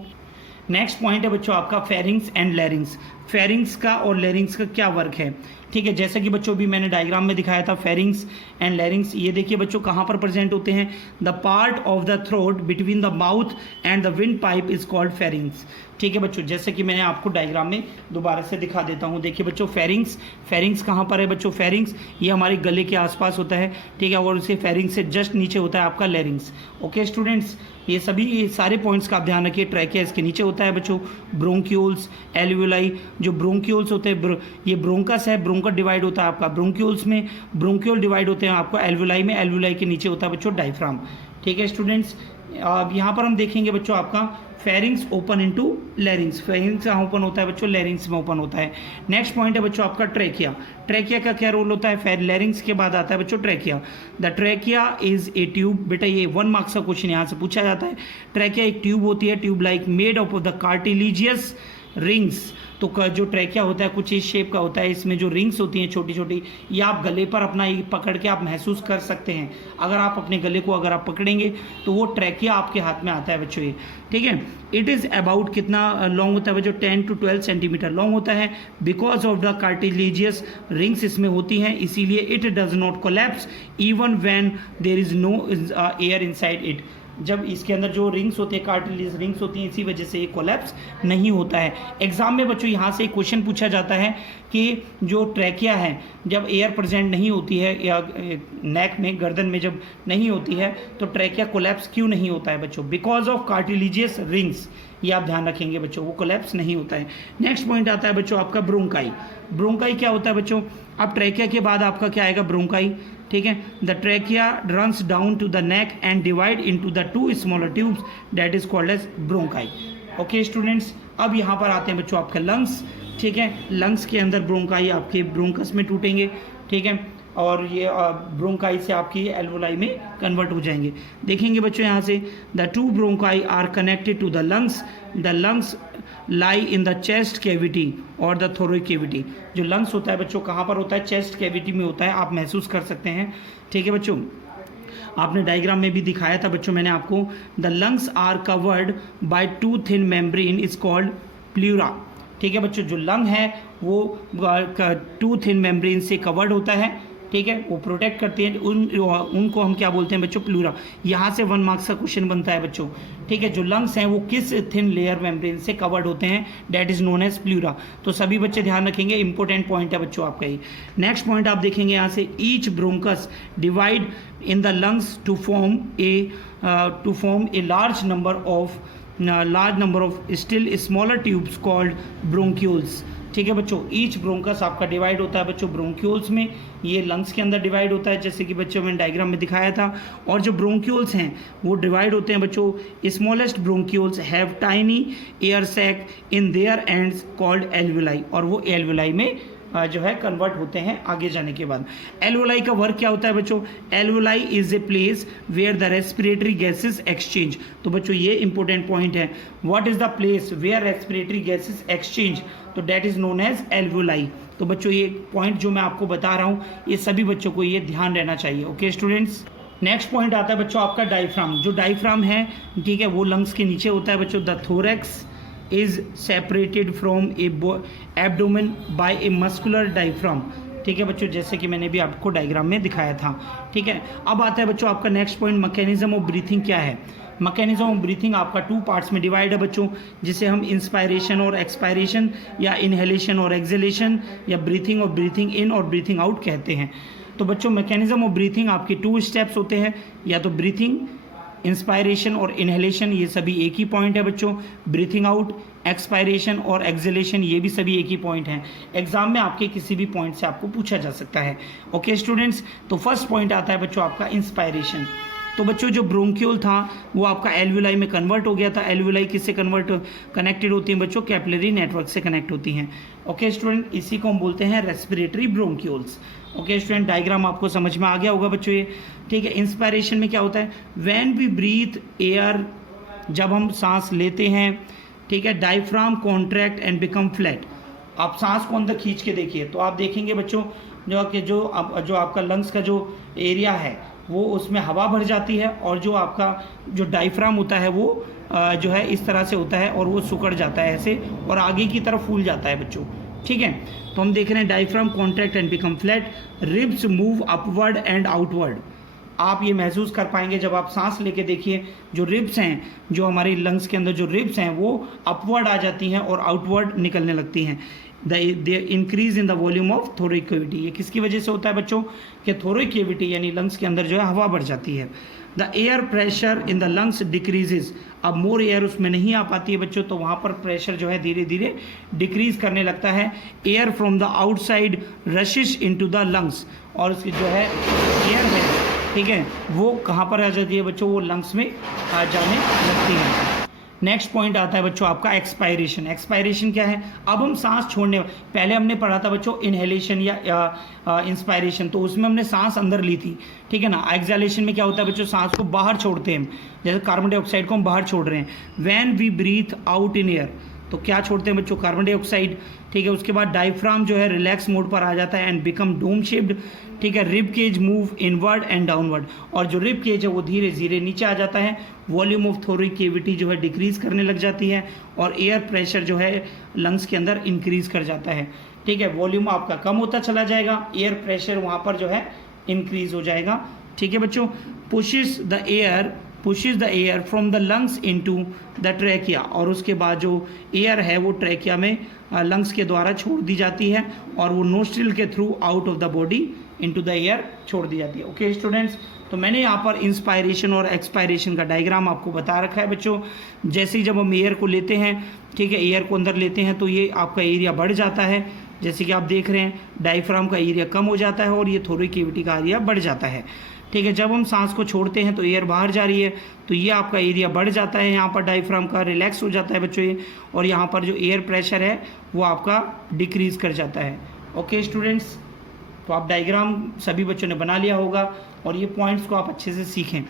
नेक्स्ट पॉइंट है बच्चों आपका फेरिंग्स एंड लैरिंग्स। फेरिंग्स का और लैरिंग्स का क्या वर्क है। ठीक है, जैसा कि बच्चों भी मैंने डायग्राम में दिखाया था, फेरिंग्स एंड लैरिंग्स, ये देखिए बच्चों कहाँ पर प्रेजेंट होते हैं, the part of the throat between the mouth and the wind pipe is called pharynx. ठीक है बच्चों, जैसे कि मैंने आपको डायग्राम में दोबारा से दिखा देता हूँ। देखिए बच्चों फेरिंग्स कहाँ पर है बच्चों, फेरिंग्स ये हमारे गले के आसपास होता है। ठीक है, और उसे फेरिंग्स से जस्ट नीचे होता है आपका लैरिंग्स। ओके स्टूडेंट्स, ये सारे पॉइंट्स का आप ध्यान रखिए। ट्रैकिया इसके नीचे होता है बच्चों, ब्रोंक्यूल्स, एल्वियोलाई, जो ब्रोंक्यूल्स होते हैं ये ब्रोंकस है, ब्रोंकस डिवाइड होता है आपका ब्रोंक्यूल्स में, ब्रोंक्यूल डिवाइड होते हैं आपको एल्वियोलाई में, एल्वियोलाई के नीचे होता है बच्चों डायफ्राम। ठीक है स्टूडेंट्स, अब यहाँ पर हम देखेंगे बच्चों आपका फेरिंग्स ओपन इनटू लैरिंग्स। फेरिंग्स कहाँ ओपन होता है बच्चों, लैरिंग्स में ओपन होता है। नेक्स्ट पॉइंट है बच्चों आपका ट्रैकिया। ट्रैकिया का क्या रोल होता है, लैरिंग्स के बाद आता है बच्चों trachea. The trachea is a tube, बेटा ये 1 मार्क्स का क्वेश्चन यहाँ से पूछा जाता है। ट्रैकिया एक ट्यूब होती है, tube like made of the cartilaginous rings. तो जो ट्रैकिया होता है कुछ इस शेप का होता है, इसमें जो रिंग्स होती हैं छोटी छोटी, ये आप गले पर अपना ये पकड़ के आप महसूस कर सकते हैं। अगर आप अपने गले को अगर आप पकड़ेंगे तो वो ट्रैकिया आपके हाथ में आता है बच्चों ये। ठीक है, इट इज़ अबाउट कितना लॉन्ग होता है बच्चों, 10 to 12 सेंटीमीटर लॉन्ग होता है। Because of the cartilaginous rings इसमें होती हैं, इसीलिए it does not collapse even when there is no air inside it. जब इसके अंदर जो रिंग्स होती है, कार्टिलेज रिंग्स होती हैं, इसी वजह से ये कोलैप्स नहीं होता है। एग्जाम में बच्चों यहाँ से एक क्वेश्चन पूछा जाता है कि जो ट्रैकिया है जब एयर प्रेजेंट नहीं होती है या नेक में, गर्दन में जब नहीं होती है, तो ट्रैकिया कोलैप्स क्यों नहीं होता है बच्चों, बिकॉज ऑफ कार्टिलेजियस रिंग्स। ये आप ध्यान रखेंगे बच्चों, वो कोलैप्स नहीं होता है। नेक्स्ट पॉइंट आता है बच्चों आपका ब्रोंकाई। ब्रोंकाई क्या होता है बच्चों, अब ट्रैकिया के बाद आपका क्या आएगा, ब्रोंकाई। ठीक है, the trachea runs down to the neck and divide into the 2 smaller tubes, that is called as bronchi. Okay students, अब यहाँ पर आते हैं बच्चों आपके लंग्स। ठीक है, लंग्स के अंदर ब्रोंकाई आपके ब्रोंकस में टूटेंगे। ठीक है, और ये ब्रोंकाई से आपकी एल्वोलाई में कन्वर्ट हो जाएंगे। देखेंगे बच्चों यहाँ से, the 2 bronchi are connected to the lungs. The lungs lie in the chest cavity और द थोरोइड कैविटी। जो लंग्स होता है बच्चों कहाँ पर होता है, चेस्ट कैविटी में होता है, आप महसूस कर सकते हैं। ठीक है बच्चों, आपने डायग्राम में भी दिखाया था बच्चों मैंने आपको। The lungs are covered by 2 thin membrane is called pleura. ठीक है बच्चों, जो लंग है वो 2 थिन मेम्ब्रेन से कवर्ड होता है। ठीक है, वो प्रोटेक्ट करते हैं, उनको हम क्या बोलते हैं बच्चों, प्लूरा। यहाँ से 1 मार्क्स का क्वेश्चन बनता है बच्चों। ठीक है, जो लंग्स हैं वो किस थिन लेयर मेम्ब्रेन से कवर्ड होते हैं, that is known as pleura. तो सभी बच्चे ध्यान रखेंगे, इंपॉर्टेंट पॉइंट है बच्चों आपका ये। नेक्स्ट पॉइंट आप देखेंगे यहाँ से, each bronchus divide in the lungs to form a large number of still smaller tubes called bronchioles। ठीक है बच्चों। ईच ब्रोंकस आपका डिवाइड होता है बच्चों ब्रोंक्यूल्स में, ये लंग्स के अंदर डिवाइड होता है जैसे कि बच्चों मैंने डायग्राम में दिखाया था। और जो ब्रोंक्यूल्स हैं वो डिवाइड होते हैं बच्चों, smallest bronchioles have tiny air sac in their ends called alveoli, और वो एल्वुलाई में जो है कन्वर्ट होते हैं आगे जाने के बाद। एल्वुलाई का वर्क क्या होता है बच्चों? Alveoli is a place where the respiratory gases exchange. तो बच्चों ये इंपॉर्टेंट पॉइंट है, what is the place where respiratory gases exchange, तो that is known as alveoli. तो बच्चों ये पॉइंट जो मैं आपको बता रहा हूँ ये सभी बच्चों को ये ध्यान रहना चाहिए। ओके स्टूडेंट्स, नेक्स्ट पॉइंट आता है बच्चों आपका डायफ्राम। जो डायफ्राम है ठीक है वो लंग्स के नीचे होता है बच्चों। The thorax is separated from a abdomen by a muscular diaphragm। ठीक है बच्चों, जैसे कि मैंने भी आपको डायग्राम में दिखाया था। ठीक है, अब आता है बच्चों आपका next point, mechanism of breathing क्या है। मैकेनिज्म ऑफ ब्रीथिंग आपका 2 पार्ट्स में डिवाइड है बच्चों, जिसे हम इंस्पायरेशन और एक्सपायरेशन या इनहेलेशन और एक्सहेलेशन या ब्रीथिंग और ब्रीथिंग इन और ब्रीथिंग आउट कहते हैं। तो बच्चों मैकेनिज्म ऑफ ब्रीथिंग आपके 2 स्टेप्स होते हैं, या तो ब्रीथिंग, इंस्पायरेशन और इनहेलेशन, ये सभी एक ही पॉइंट है बच्चों। ब्रीथिंग आउट, एक्सपायरेशन और एक्सहेलेशन ये भी सभी एक ही पॉइंट हैं। एग्जाम में आपके किसी भी पॉइंट से आपको पूछा जा सकता है। ओके स्टूडेंट्स, तो फर्स्ट पॉइंट आता है बच्चों आपका इंस्पायरेशन। तो बच्चों जो ब्रोंक्यूल था वो आपका एल्वुलाई में कन्वर्ट हो गया था। एल्वुलाई किससे कनेक्टेड होती हैं बच्चों? कैपिलरी नेटवर्क से कनेक्ट होती हैं। ओके स्टूडेंट, इसी को हम बोलते हैं respiratory bronchioles. Okay student, diagram आपको समझ में आ गया होगा बच्चों ये। ठीक है, इंस्पायरेशन में क्या होता है? व्हेन वी ब्रीथ एयर, जब हम सांस लेते हैं, ठीक है, diaphragm contract and become flat. आप सांस को अंदर खींच के देखिए तो आप देखेंगे बच्चों जो आपका लंग्स का जो एरिया है वो उसमें हवा भर जाती है, और जो आपका जो डायफ्राम होता है वो जो है इस तरह से होता है और वो सिकुड़ जाता है ऐसे और आगे की तरफ फूल जाता है बच्चों। ठीक है, तो हम देख रहे हैं diaphragm contract and become flat, ribs move upward and outward. आप ये महसूस कर पाएंगे जब आप सांस लेके देखिए, जो रिब्स हैं, जो हमारी लंग्स के अंदर जो रिब्स हैं वो अपवर्ड आ जाती हैं और आउटवर्ड निकलने लगती हैं। The increase in the volume of थोरिक कैविटी, ये किसकी वजह से होता है बच्चों? कि थोरिक कैविटी यानी लंग्स के अंदर जो है हवा बढ़ जाती है। The air pressure in the lungs decreases, अब मोर एयर उसमें नहीं आ पाती है बच्चों, तो वहाँ पर प्रेशर जो है धीरे धीरे डिक्रीज करने लगता है। Air from the outside rushes into the lungs, और उसकी जो है एयर है ठीक है वो कहाँ पर आ जाती है बच्चों? वो लंग्स में आ जाने लगती है। नेक्स्ट पॉइंट आता है बच्चों आपका एक्सपायरेशन। एक्सपायरेशन क्या है? अब हम सांस छोड़ने, पहले हमने पढ़ा था बच्चों इनहेलेशन या इंस्पायरेशन, तो उसमें हमने सांस अंदर ली थी, ठीक है ना। एक्सहेलेशन में क्या होता है बच्चों? सांस को बाहर छोड़ते हैं, जैसे कार्बन डाइऑक्साइड को हम बाहर छोड़ रहे हैं। When we breathe out in air, तो क्या छोड़ते हैं बच्चों? कार्बन डाइऑक्साइड, ठीक है। उसके बाद डायफ्राम जो है रिलैक्स मोड पर आ जाता है एंड बिकम डोम शेप्ड, ठीक है। Rib cage move inward and downward, और जो रिब केज है वो धीरे धीरे नीचे आ जाता है। वॉल्यूम ऑफ थोरिक कैविटी जो है डिक्रीज करने लग जाती है, और एयर प्रेशर जो है लंग्स के अंदर इंक्रीज कर जाता है, ठीक है। वॉल्यूम आपका कम होता चला जाएगा, एयर प्रेशर वहाँ पर जो है इंक्रीज हो जाएगा, ठीक है बच्चों। Pushes the air from the lungs into the trachea, और उसके बाद जो एयर है वो ट्रैकिया में लंग्स के द्वारा छोड़ दी जाती है, और वो नोस्ट्रिल के through out of the body into the air छोड़ दी जाती है। ओके स्टूडेंट्स, तो मैंने यहाँ पर इंस्पायरेशन और एक्सपायरेशन का डायग्राम आपको बता रखा है बच्चों। जैसे ही जब हम एयर को लेते हैं, ठीक है, एयर को अंदर लेते हैं तो ये आपका एरिया बढ़ जाता है, जैसे कि आप देख रहे हैं डायफ्राम का एरिया कम हो जाता है और ये थोरिक कैविटी का एरिया बढ़ जाता है, ठीक है। जब हम सांस को छोड़ते हैं तो एयर बाहर जा रही है, तो ये आपका एरिया बढ़ जाता है, यहाँ पर डायफ्राम का रिलैक्स हो जाता है बच्चों ये, और यहाँ पर जो एयर प्रेशर है वो आपका डिक्रीज कर जाता है। ओके स्टूडेंट्स, तो आप डायग्राम सभी बच्चों ने बना लिया होगा और ये पॉइंट्स को आप अच्छे से सीखें।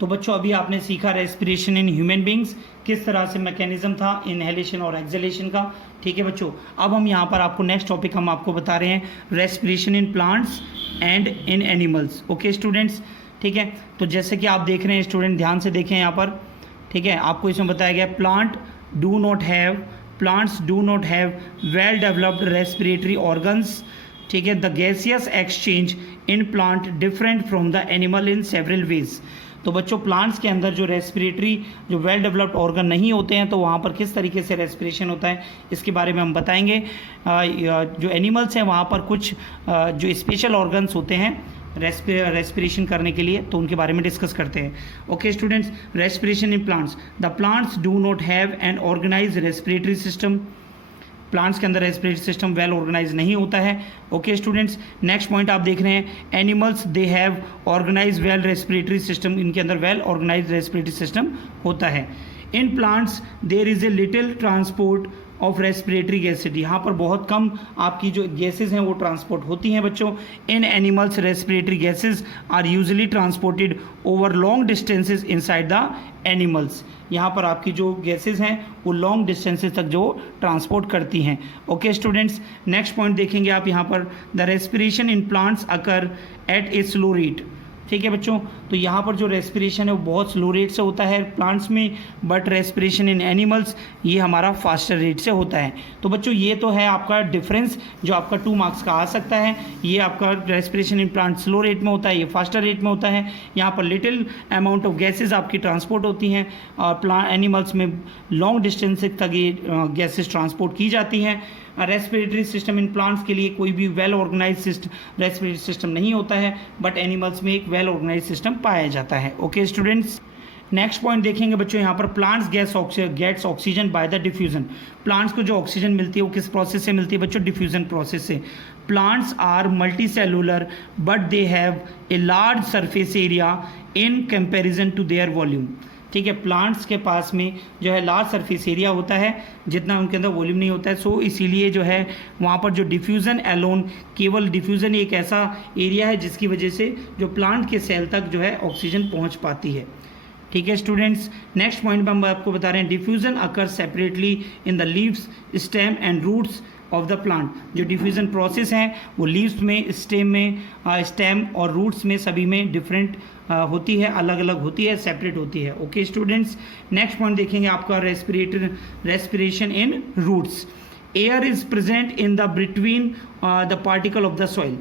तो बच्चों अभी आपने सीखा रेस्पिरेशन इन ह्यूमन बींग्स, किस तरह से मैकेनिज्म था इनहेलेशन और एक्सहेलेशन का, ठीक है बच्चों। अब हम यहाँ पर आपको नेक्स्ट टॉपिक हम आपको बता रहे हैं respiration in plants and in animals. Okay students, ठीक है। तो जैसे कि आप देख रहे हैं स्टूडेंट, ध्यान से देखें यहाँ पर, ठीक है। आपको इसमें बताया गया plants do not have well developed respiratory organs, ठीक है। The gaseous exchange in plant different from the animal in several ways. तो बच्चों प्लांट्स के अंदर जो रेस्पिरेटरी जो वेल डेवलप्ड ऑर्गन नहीं होते हैं, तो वहाँ पर किस तरीके से रेस्पिरेशन होता है इसके बारे में हम बताएंगे। जो एनिमल्स हैं वहाँ पर कुछ जो स्पेशल ऑर्गन्स होते हैं रेस्पिरेशन करने के लिए, तो उनके बारे में डिस्कस करते हैं। Okay students, respiration in plants. The plants do not have an organised respiratory system, plants के अंदर रेस्पिरेटरी सिस्टम वेल ऑर्गेनाइज नहीं होता है। ओके स्टूडेंट्स, नेक्स्ट पॉइंट आप देख रहे हैं, animals they have organise well respiratory system, इनके अंदर वेल ऑर्गेनाइज रेस्पिरेटरी सिस्टम होता है। In plants there is a little transport of respiratory gases, यहाँ पर बहुत कम आपकी जो गैसेज हैं वो ट्रांसपोर्ट होती हैं बच्चों। In animals respiratory gases are usually transported over long distances inside the animals, यहाँ पर आपकी जो गैसेज हैं वो लॉन्ग डिस्टेंसेज तक जो ट्रांसपोर्ट करती हैं। ओके स्टूडेंट्स, नेक्स्ट पॉइंट देखेंगे आप यहाँ पर, the respiration in plants occur at a slow rate. ठीक है बच्चों, तो यहाँ पर जो रेस्पिरेशन है वो बहुत स्लो रेट से होता है प्लांट्स में, बट रेस्पिरेशन इन एनिमल्स ये हमारा फास्टर रेट से होता है। तो बच्चों ये तो है आपका डिफरेंस जो आपका 2 मार्क्स का आ सकता है। ये आपका respiration in plant slow rate में होता है, ये फास्टर रेट में होता है। यहाँ पर लिटिल अमाउंट ऑफ गैसेज आपकी ट्रांसपोर्ट होती हैं और प्लांट एनिमल्स में लॉन्ग डिस्टेंस तक ये गैसेज ट्रांसपोर्ट की जाती हैं। रेस्पिरेटरी सिस्टम इन प्लांट्स के लिए कोई भी वेल ऑर्गेनाइज रेस्पिरेटरी सिस्टम नहीं होता है, बट एनिमल्स में एक वेल ऑर्गेनाइज सिस्टम पाया जाता है। ओके स्टूडेंट्स, नेक्स्ट पॉइंट देखेंगे बच्चों, यहाँ पर plants gets oxygen by the diffusion. Plants को जो ऑक्सीजन मिलती है वो किस प्रोसेस से मिलती है बच्चों? डिफ्यूजन प्रोसेस से। Plants are multi cellular but they have a large surface area in comparison to their volume. ठीक है, प्लांट्स के पास में जो है लार्ज सरफेस एरिया होता है, जितना उनके अंदर वॉल्यूम नहीं होता है। सो इसीलिए जो है वहाँ पर जो डिफ्यूज़न एलोन, केवल डिफ्यूज़न एक ऐसा एरिया है जिसकी वजह से जो प्लांट के सेल तक जो है ऑक्सीजन पहुँच पाती है। ठीक है स्टूडेंट्स, नेक्स्ट पॉइंट में हम आपको बता रहे हैं, diffusion occur separately in the leaves, stem and roots of the plant. जो डिफ्यूज़न प्रोसेस हैं वो लीव्स में, स्टेम में, स्टेम और रूट्स में सभी में डिफरेंट होती है, अलग अलग होती है, सेपरेट होती है। ओके स्टूडेंट्स, नेक्स्ट पॉइंट देखेंगे आपका respiration in roots. Air is present in the between the particle of the soil.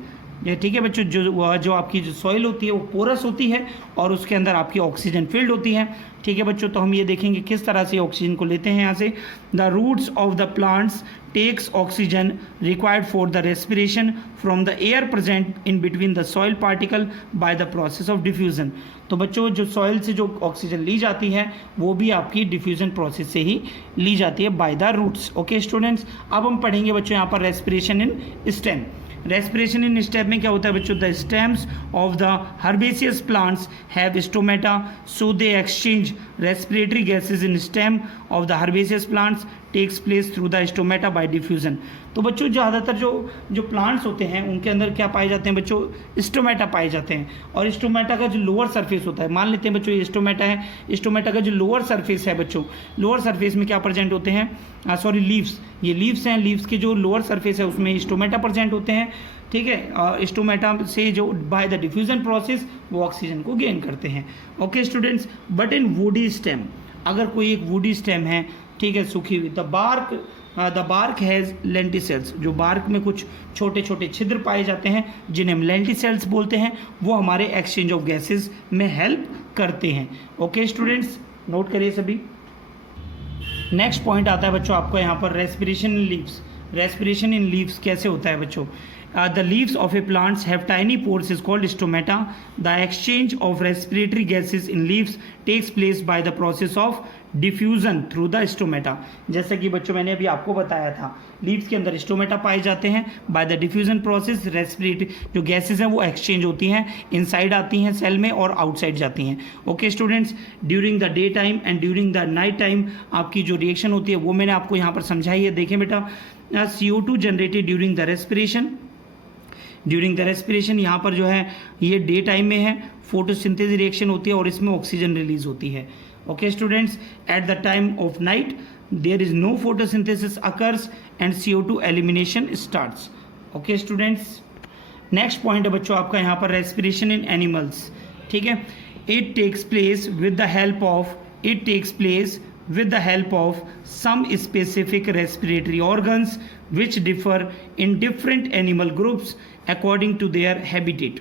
ठीक है बच्चों, जो आपकी जो सॉइल होती है वो पोरस होती है और उसके अंदर आपकी ऑक्सीजन फील्ड होती है। ठीक है बच्चों, तो हम ये देखेंगे किस तरह से ऑक्सीजन को लेते हैं यहाँ से। The roots of the plants takes oxygen required for the respiration from the air present in between the soil particle by the process of diffusion. तो बच्चों जो सॉइल से जो ऑक्सीजन ली जाती है वो भी आपकी डिफ्यूजन प्रोसेस से ही ली जाती है by the roots. Okay students, अब हम पढ़ेंगे बच्चों यहाँ पर respiration in stem. Respiration in stem में क्या होता है बच्चों? The stems of the herbaceous plants have stomata, so they exchange respiratory gases in stem of the herbaceous plants takes place through the stomata by diffusion. तो बच्चों ज़्यादातर जो plants होते हैं उनके अंदर क्या पाए जाते हैं बच्चों? स्टोमेटा पाए जाते हैं। और स्टोमेटा का जो लोअर सरफेस होता है, मान लेते हैं बच्चों ये स्टोमेटा है, स्टोमेटा का जो लोअर सरफेस है बच्चों, लोअर सरफेस में क्या प्रेजेंट होते हैं? लीव्स, ये लीव्स हैं, लीव्स के जो लोअर सरफेस है उसमें स्टोमेटा प्रेजेंट होते हैं। ठीक है, स्टोमेटा से जो बाय द डिफ्यूजन प्रोसेस वो ऑक्सीजन को गेन करते हैं। Okay students, but in woody stem, अगर कोई एक वुडी स्टेम है, ठीक है, सूखी हुई, द बार्क हैज़ लेंटिसेल्स, जो बार्क में कुछ छोटे छोटे छिद्र पाए जाते हैं जिन्हें हम लेंटिसेल्स बोलते हैं, वो हमारे एक्सचेंज ऑफ गैसेस में हेल्प करते हैं। ओके स्टूडेंट्स, नोट करिए सभी। नेक्स्ट पॉइंट आता है बच्चों आपको यहाँ पर respiration in leaves. Respiration in leaves कैसे होता है बच्चों? The leaves of a plants have tiny pores is called stomata. The exchange of respiratory gases in leaves takes place by the process of diffusion through the stomata. जैसा कि बच्चों मैंने अभी आपको बताया था, लीव्स के अंदर स्टोमेटा पाए जाते हैं। Bye the diffusion process respiratory जो गैसेज हैं वो एक्सचेंज होती हैं, इनसाइड आती हैं सेल में और आउटसाइड जाती हैं। Okay students, during the day time and during the night time आपकी जो रिएक्शन होती है वो मैंने आपको यहाँ पर समझाई है। देखें बेटा, CO2 generated during the respiration, during the respiration यहाँ पर जो है ये डे टाइम में है, फोटोसिंथेसिस रिएक्शन होती है और इसमें ऑक्सीजन रिलीज होती है। Okay students, at the time of night there is no photosynthesis occurs and CO2 elimination starts. Okay students, next point है बच्चों आपका यहाँ पर रेस्पिरेशन इन एनिमल्स। ठीक है, it takes place with the help of with the help of some specific respiratory organs which differ in different animal groups according to their habitat.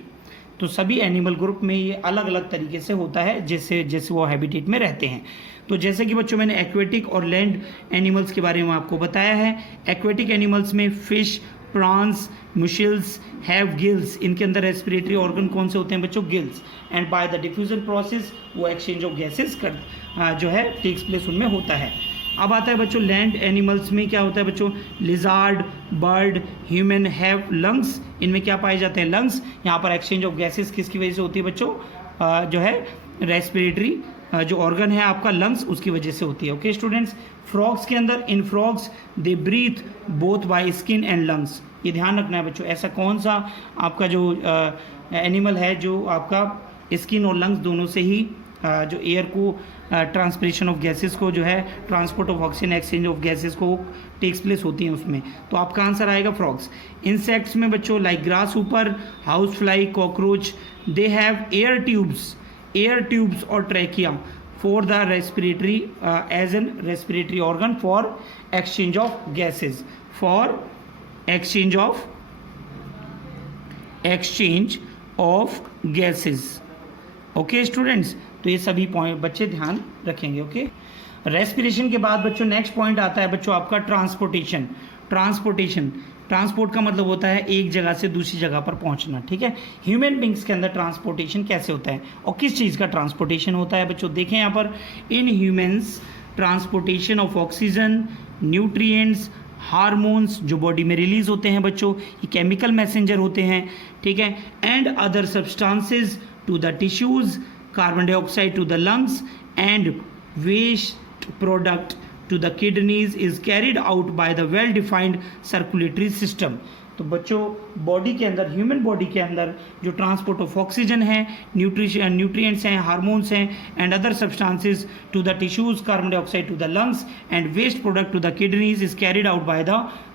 तो सभी animal group में ये अलग अलग तरीके से होता है जैसे जैसे वो हैबिटेट में रहते हैं। तो जैसे कि बच्चों मैंने एक्वेटिक और लैंड एनिमल्स के बारे में आपको बताया है। एक्वेटिक एनिमल्स में फिश, प्रॉन्स, मुशिल्स हैव गिल्स, इनके अंदर रेस्पिरेटरी ऑर्गन कौन से होते हैं बच्चों? Gills. And bye the diffusion process वो एक्सचेंज ऑफ गैसेस जो है टेक्स प्लेस उनमें होता है। अब आता है बच्चों लैंड एनिमल्स में क्या होता है बच्चों, lizard, bird, human have lungs, इनमें क्या पाए जाते हैं, लंग्स। यहाँ पर एक्सचेंज ऑफ गैसेस किसकी वजह से होती है बच्चों, जो है रेस्पिरेटरी जो ऑर्गन है आपका लंग्स, उसकी वजह से होती है। ओके स्टूडेंट्स, फ्रॉग्स के अंदर, in frogs they breathe both by skin and lungs, ये ध्यान रखना है बच्चों। ऐसा कौन सा आपका जो एनिमल है जो आपका स्किन और लंग्स दोनों से ही जो एयर को ट्रांसपिरेशन ऑफ गैसेस को जो है, transport of oxygen, exchange of gases को टेक्स प्लेस होती हैं उसमें, तो आपका आंसर आएगा फ्रॉग्स। इंसेक्ट्स में बच्चों like grasshopper, house fly, cockroach, they have air tubes और trachea for the respiratory as an respiratory organ for exchange of gases, for exchange of gases. Okay students, तो ये सभी point बच्चे ध्यान रखेंगे। Okay, respiration के बाद बच्चों नेक्स्ट पॉइंट आता है बच्चों आपका ट्रांसपोर्टेशन। ट्रांसपोर्ट का मतलब होता है एक जगह से दूसरी जगह पर पहुंचना, ठीक है। ह्यूमन बींग्स के अंदर ट्रांसपोर्टेशन कैसे होता है और किस चीज़ का ट्रांसपोर्टेशन होता है बच्चों, देखें यहाँ पर, in humans transportation of oxygen, nutrients, hormones जो बॉडी में रिलीज होते हैं बच्चों, ये केमिकल मैसेंजर होते हैं, ठीक है, and other substances to the tissues, carbon dioxide to the lungs and waste product to the kidneys is carried out by the well defined circulatory system। तो बच्चों बॉडी के अंदर, ह्यूमन बॉडी के अंदर जो ट्रांसपोर्ट ऑफ ऑक्सीजन है, nutrients हैं, hormones हैं, and other substances to the tissues, carbon dioxide to the lungs and waste product to the kidneys is carried out by the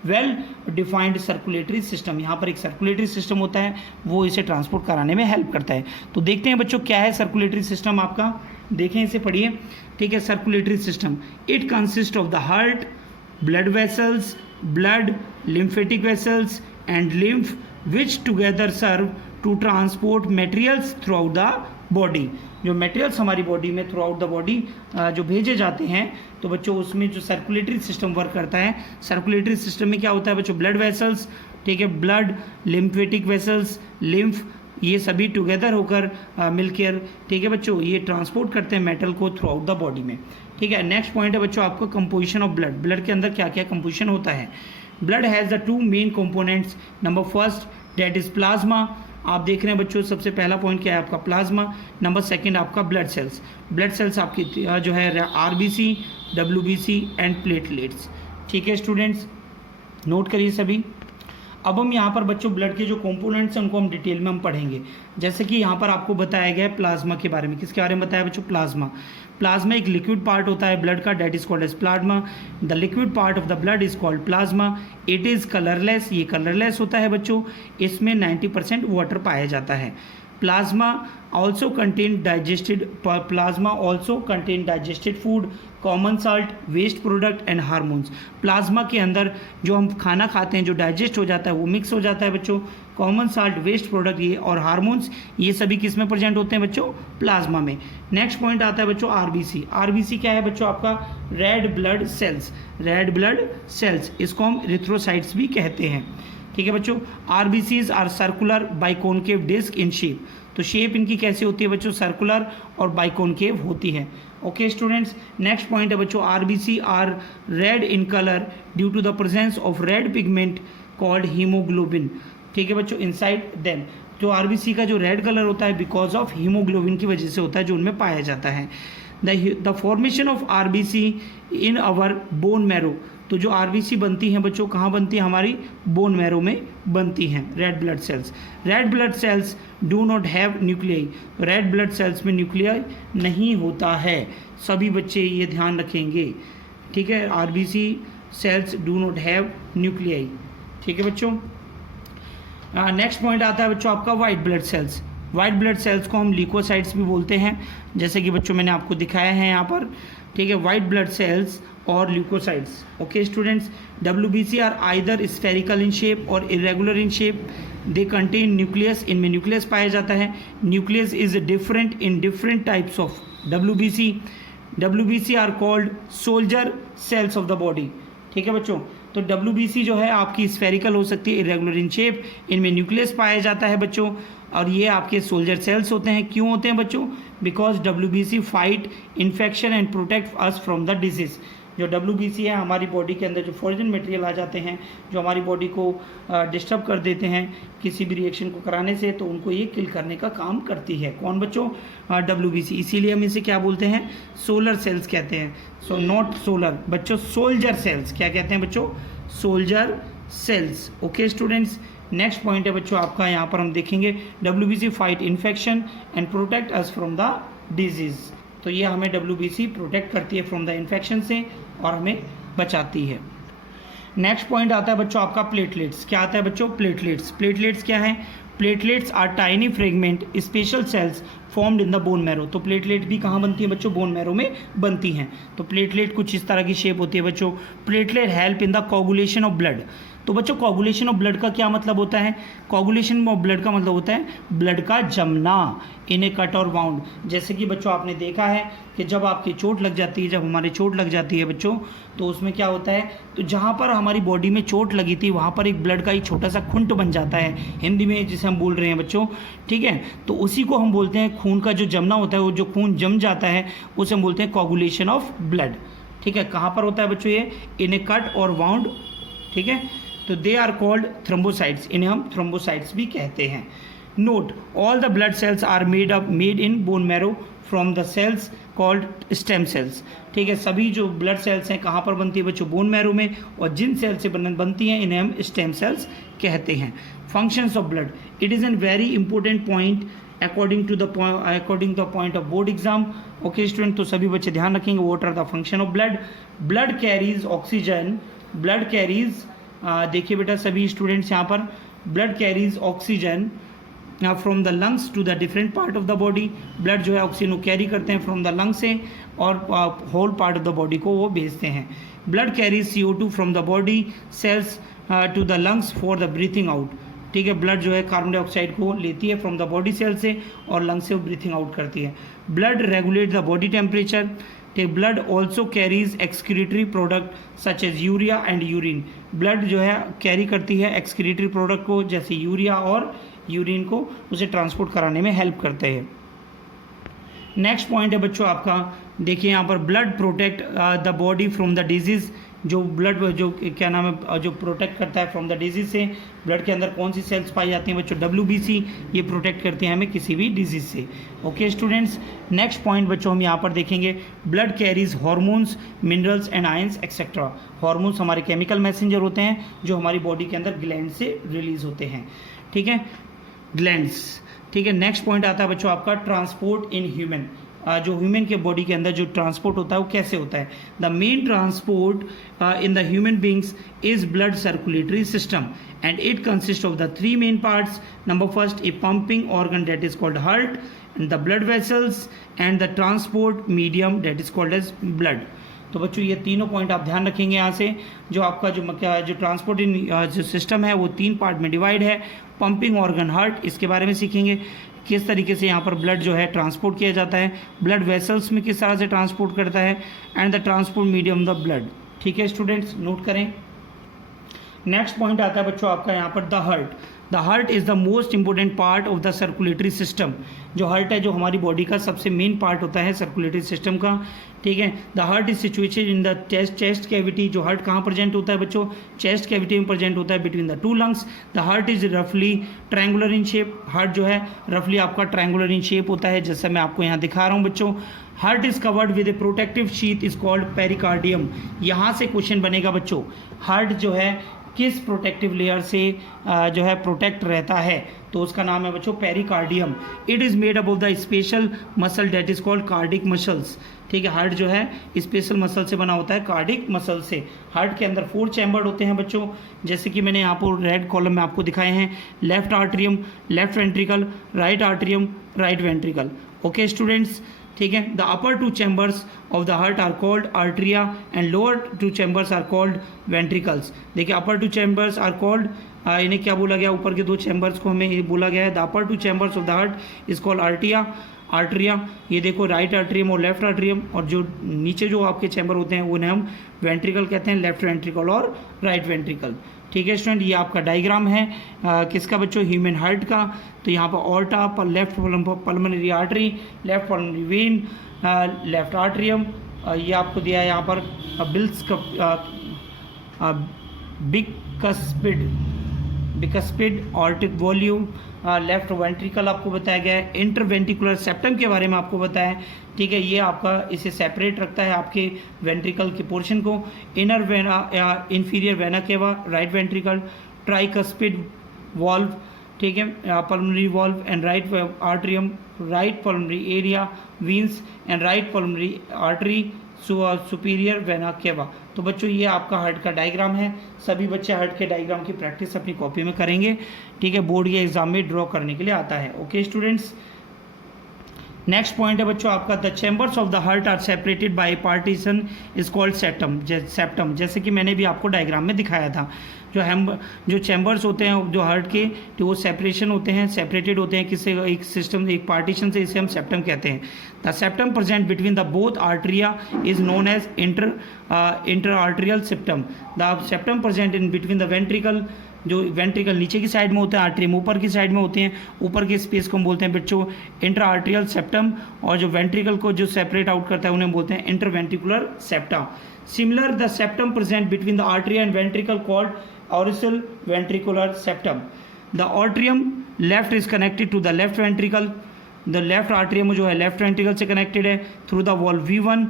well defined circulatory system. यहाँ पर एक circulatory system होता है, वो इसे ट्रांसपोर्ट कराने में हेल्प करता है। तो देखते हैं बच्चों क्या है सर्कुलेटरी सिस्टम आपका, देखें इसे, पढ़िए, ठीक है। Circulatory system, it consist of the heart, blood vessels, blood, lymphatic vessels and lymph which together serve to transport materials throughout the body. जो मटेरियल्स हमारी बॉडी में थ्रू आउट द बॉडी जो भेजे जाते हैं, तो बच्चों उसमें जो सर्कुलेटरी सिस्टम वर्क करता है, सर्कुलेटरी सिस्टम में क्या होता है बच्चों, ब्लड वेसल्स, ठीक है, ब्लड, लिम्फेटिक वेसल्स, लिम्फ, ये सभी टुगेदर होकर मिलकर, ठीक है बच्चों, ये ट्रांसपोर्ट करते हैं मेटल को थ्रू आउट द बॉडी में, ठीक है। नेक्स्ट पॉइंट है बच्चों आपका कंपोजिशन ऑफ ब्लड। ब्लड के अंदर क्या क्या कंपोजिशन होता है। Blood has the two main components, number first that is plasma. आप देख रहे हैं बच्चों, सबसे पहला पॉइंट क्या है आपका, प्लाज्मा। नंबर सेकंड आपका ब्लड सेल्स। ब्लड सेल्स आपकी जो है आरबीसी, डब्ल्यूबीसी एंड प्लेटलेट्स, ठीक है स्टूडेंट्स, नोट करिए सभी। अब हम यहाँ पर बच्चों ब्लड के जो कंपोनेंट्स हैं उनको हम डिटेल में हम पढ़ेंगे। जैसे कि यहाँ पर आपको बताया गया है प्लाज्मा के बारे में। किसके बारे में बताया बच्चों, प्लाज्मा। प्लाज्मा एक लिक्विड पार्ट होता है ब्लड का, that is called as plasma. The liquid part of the blood is called plasma. It is colourless, ये कलरलेस होता है बच्चों, इसमें 90% वाटर पाया जाता है। Plasma also contain digested food, common salt, waste product and hormones। Plasma के अंदर जो हम खाना खाते हैं जो डाइजेस्ट हो जाता है वो मिक्स हो जाता है बच्चों, कॉमन साल्ट, वेस्ट प्रोडक्ट ये और हार्मोन्स, ये सभी किस में प्रेजेंट होते हैं बच्चों, प्लाज्मा में। नेक्स्ट पॉइंट आता है बच्चों आरबीसी। आरबीसी क्या है बच्चों आपका, red blood cells. Red blood cells, इसको हम इरिथ्रोसाइट्स भी कहते हैं, ठीक है बच्चों। RBCs are circular biconcave disc in shape. तो शेप इनकी कैसी होती है बच्चों, सर्कुलर और बाइकॉनकेव होती है। ओके स्टूडेंट्स, नेक्स्ट पॉइंट है बच्चों RBC are red in colour due to the presence of red pigment called haemoglobin, ठीक है बच्चों, इनसाइड देम। जो आरबीसी का जो रेड कलर होता है बिकॉज ऑफ हीमोग्लोबिन की वजह से होता है जो उनमें पाया जाता है। The formation of RBC in our bone marrow. तो जो आरबीसी बनती हैं बच्चों कहाँ बनती है, हमारी बोन मैरो में बनती हैं red blood cells. Red blood sales do not have nuclei. Red blood sales में न्यूक्लियाई नहीं होता है, सभी बच्चे ये ध्यान रखेंगे, ठीक है। RBC sales do not have nuclei, ठीक है बच्चों। नेक्स्ट पॉइंट आता है बच्चों आपका white blood sales. White blood sales को हम ल्यूकोसाइट्स भी बोलते हैं, जैसे कि बच्चों मैंने आपको दिखाया है यहाँ पर, ठीक है। वाइट ब्लड सेल्स और leukocytes, okay students. WBC are either spherical in shape और irregular in shape. They contain nucleus, इनमें न्यूक्लियस पाया जाता है। Nucleus is different in different types of WBC। WBC are called soldier cells of the body, ठीक है बच्चों। तो WBC जो है आपकी स्फेरिकल हो सकती है, इरेगुलर इन शेप, इनमें न्यूक्लियस पाया जाता है बच्चों, और ये आपके सोल्जर सेल्स होते हैं। क्यों होते हैं बच्चों, because WBC fight infection and protect us from the disease. जो WBC है हमारी बॉडी के अंदर जो फॉरेन मटेरियल आ जाते हैं जो हमारी बॉडी को डिस्टर्ब कर देते हैं किसी भी रिएक्शन को कराने से, तो उनको ये किल करने का काम करती है। कौन बच्चों? WBC। इसीलिए हम इसे क्या बोलते हैं? सोलर सेल्स कहते हैं। सो नॉट सोलर बच्चों, सोल्जर सेल्स। क्या कहते हैं बच्चों? Soldier cells. Okay students, next point है बच्चों आपका, यहाँ पर हम देखेंगे WBC fight infection and protect us from the disease. तो ये हमें WBC प्रोटेक्ट करती है फ्रॉम द इन्फेक्शन से और हमें बचाती है। नेक्स्ट पॉइंट आता है बच्चों आपका प्लेटलेट्स। क्या आता है बच्चों? प्लेटलेट्स। प्लेटलेट्स क्या है? Platelets are tiny fragment special cells formed in the bone marrow. तो प्लेटलेट भी कहाँ बनती है बच्चों? बोन मैरो में बनती हैं। तो प्लेटलेट कुछ इस तरह की शेप होती है बच्चों। Platelet help in the coagulation of blood. तो बच्चों कोगुलेशन ऑफ ब्लड का क्या मतलब होता है? कोगुलेशन ऑफ ब्लड का मतलब होता है ब्लड का जमना इन ए कट और बाउंड। जैसे कि बच्चों आपने देखा है कि जब आपकी चोट लग जाती है, जब हमारी चोट लग जाती है बच्चों, तो उसमें क्या होता है, तो जहाँ पर हमारी बॉडी में चोट लगी थी वहाँ पर एक ब्लड का एक छोटा सा खुंट बन जाता है, हिंदी में जिसे हम बोल रहे हैं बच्चों, ठीक है। तो उसी को हम बोलते हैं खून का जो जमना होता है, वो जो खून जम जाता है उसे हम बोलते हैं कोगुलेशन ऑफ ब्लड, ठीक है। कहाँ पर होता है बच्चों? ये इन ए कट और बाउंड, ठीक है। तो दे आर कॉल्ड थ्रोम्बोसाइट्स, इन्हें हम थ्रोम्बोसाइट्स भी कहते हैं। Note, all the blood cells are made in bone marrow from the cells called stem cells, ठीक है। सभी जो ब्लड सेल्स हैं कहाँ पर बनती है बच्चों? बोन मैरो में, और जिन सेल से बनती हैं इन्हें हम स्टेम सेल्स कहते हैं। Functions of blood, it is an very important point according to the point of board exam. Okay student, तो सभी बच्चे ध्यान रखेंगे what are the function of blood. Blood carries oxygen, blood carries, देखिए बेटा सभी स्टूडेंट्स यहाँ पर, blood carries oxygen from the lungs to the different part of the body. Blood जो है ऑक्सीजन को कैरी करते हैं फ्रॉम द लंग्स से और whole part of the body को वो भेजते हैं। Blood carries CO2 from the body cells to the lungs for the breathing out, ठीक है। ब्लड जो है कार्बन डाइऑक्साइड को लेती है फ्रॉम द बॉडी सेल से और लंग्स से वो ब्रीथिंग आउट करती है। Blood regulate the body temperature, ठीक। Blood also carries excretory product such as urea and urine. Blood जो है कैरी करती है एक्सक्रीटरी प्रोडक्ट को, जैसे यूरिया और यूरिन को, उसे ट्रांसपोर्ट कराने में हेल्प करते हैं। नेक्स्ट पॉइंट है बच्चों आपका, देखिए यहाँ पर blood protect the body from the disease. जो ब्लड जो क्या नाम है, जो प्रोटेक्ट करता है फ्रॉम द डिजीज़ से। ब्लड के अंदर कौन सी सेल्स पाई जाती हैं बच्चों? WBC, ये प्रोटेक्ट करते हैं हमें किसी भी डिजीज़ से। ओके स्टूडेंट्स, नेक्स्ट पॉइंट बच्चों हम यहाँ पर देखेंगे, blood carries hormones, minerals and ions etcetera. Hormones हमारे केमिकल मैसेंजर होते हैं जो हमारी बॉडी के अंदर ग्लैंड से रिलीज होते हैं, ठीक है, ग्लैंड्स, ठीक है। नेक्स्ट पॉइंट आता है बच्चों आपका ट्रांसपोर्ट इन ह्यूमन। जो ह्यूमन के बॉडी के अंदर जो ट्रांसपोर्ट होता है वो कैसे होता है? The main transport in the human beings is blood circulatory system and it consist of the 3 main parts. Number first, a pumping organ that is called heart, and the blood vessels and the transport medium that is called as blood. तो बच्चों ये तीनों point आप ध्यान रखेंगे यहाँ से। जो आपका जो ट्रांसपोर्टिंग जो सिस्टम है वो 3 पार्ट में डिवाइड है। पंपिंग ऑर्गन हार्ट, इसके बारे में सीखेंगे किस तरीके से यहाँ पर ब्लड जो है ट्रांसपोर्ट किया जाता है, ब्लड वेसल्स में किस तरह से ट्रांसपोर्ट करता है, and the transport medium the blood, ठीक है स्टूडेंट्स, नोट करें। नेक्स्ट पॉइंट आता है बच्चों आपका यहाँ पर the heart. The heart is the most important part of the circulatory system. जो हार्ट है जो हमारी बॉडी का सबसे मेन पार्ट होता है सर्कुलेटरी सिस्टम का, ठीक है। The heart is situated in the chest cavity. जो हार्ट कहाँ प्रेजेंट होता है बच्चों? चेस्ट कैविटी में प्रेजेंट होता है between the 2 lungs. The heart is रफली ट्रायंगुलर इन शेप। हार्ट जो है रफली आपका ट्रायंगुलर इन शेप होता है, जैसा मैं आपको यहाँ दिखा रहा हूँ बच्चों। Heart is covered with A protective sheath is called pericardium. यहाँ से क्वेश्चन बनेगा बच्चों, हार्ट जो है किस प्रोटेक्टिव लेयर से जो है प्रोटेक्ट रहता है? तो उसका नाम है बच्चों pericardium. It is made up of the special muscle that is called cardiac muscles, ठीक है। हार्ट जो है स्पेशल मसल से बना होता है, कार्डिक मसल से। हार्ट के अंदर 4 चैम्बर होते हैं बच्चों, जैसे कि मैंने यहाँ पर रेड कॉलम में आपको दिखाए हैं। Left atrium, left ventricle, right atrium, right ventricle. Okay students, ठीक है। The upper 2 chambers of the heart are called atria and lower 2 chambers are called ventricles. देखिए अपर 2 चैम्बर्स आर कॉल्ड, इन्हें क्या बोला गया? ऊपर के 2 चैम्बर्स को हमें ये बोला गया है the upper 2 chambers of the heart is called atria. ये देखो राइट आर्ट्रियम और लेफ्ट आर्ट्रियम, और जो नीचे जो आपके चैम्बर होते हैं उन्हें हम वेंट्रिकल कहते हैं, लेफ्ट वेंट्रिकल और राइट वेंट्रिकल, ठीक है स्टूडेंट। ये आपका डायग्राम है किसका बच्चों? ह्यूमन हार्ट का। तो यहाँ पर ऑर्टा पर left pulmonary artery, left pulmonary vein, left atrium, ये आपको दिया है यहाँ पर बिल्स bicuspid aortic volume, left ventricle आपको बताया गया है। इंटरवेंट्रिकुलर सेप्टम के बारे में आपको बताया है, ठीक है। ये आपका इसे सेपरेट रखता है आपके वेंट्रिकल के पोर्शन को। इनर वेना या inferior vena cava, right ventricle, tricuspid valve, ठीक है, pulmonary valve and right atrium, right pulmonary area, veins and right pulmonary artery, superior vena cava. तो बच्चों ये आपका हार्ट का डायग्राम है। सभी बच्चे हार्ट के डायग्राम की प्रैक्टिस अपनी कॉपी में करेंगे, ठीक है। बोर्ड के एग्जाम में ड्रॉ करने के लिए आता है। ओके स्टूडेंट्स, नेक्स्ट पॉइंट है बच्चों आपका, the chambers of the heart are separated by partition is called septum. जैसे कि मैंने भी आपको डायग्राम में दिखाया था, जो चैम्बर्स होते हैं जो हार्ट के, तो वो सेपरेशन होते हैं, सेपरेटेड होते हैं किसी एक सिस्टम, एक पार्टीशन से, इसे हम सेप्टम कहते हैं। The septum present between the both atria is known as inter atrial septum. The septum present in between the ventricle, जो वेंट्रिकल नीचे की साइड में होते हैं, आर्टरियम ऊपर की साइड में होते हैं, ऊपर के स्पेस को हम बोलते हैं बच्चों इंटर आर्टरियल सेप्टम, और जो वेंट्रिकल को जो सेपरेट आउट करता है उन्हें बोलते हैं interventricular septa. Similar the septum present between the artery and ventricle called auricle ventricular septum. The atrium left is connected to the left ventricle, the left atrium जो है लेफ्ट वेंट्रिकल से connected है through the valve V1,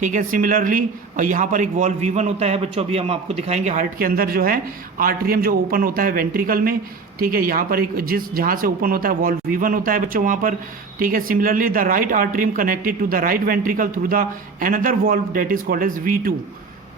ठीक है। Similarly और यहाँ पर एक वॉल्व V1 होता है बच्चों, अभी हम आपको दिखाएंगे। हार्ट के अंदर जो है आर्टरियम जो ओपन होता है वेंट्रिकल में, ठीक है, यहाँ पर एक जहाँ से ओपन होता है वॉल्व V1 होता है बच्चों वहाँ पर, ठीक है। Similarly the right atrium connected to the right ventricle through the another valve that is called as V2,